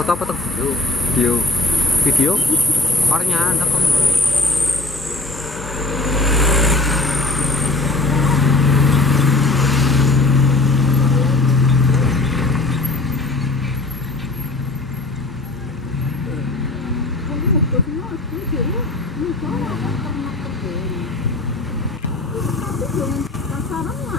Foto apa tuh? Video. Video? Warnya ada kan? Pasaran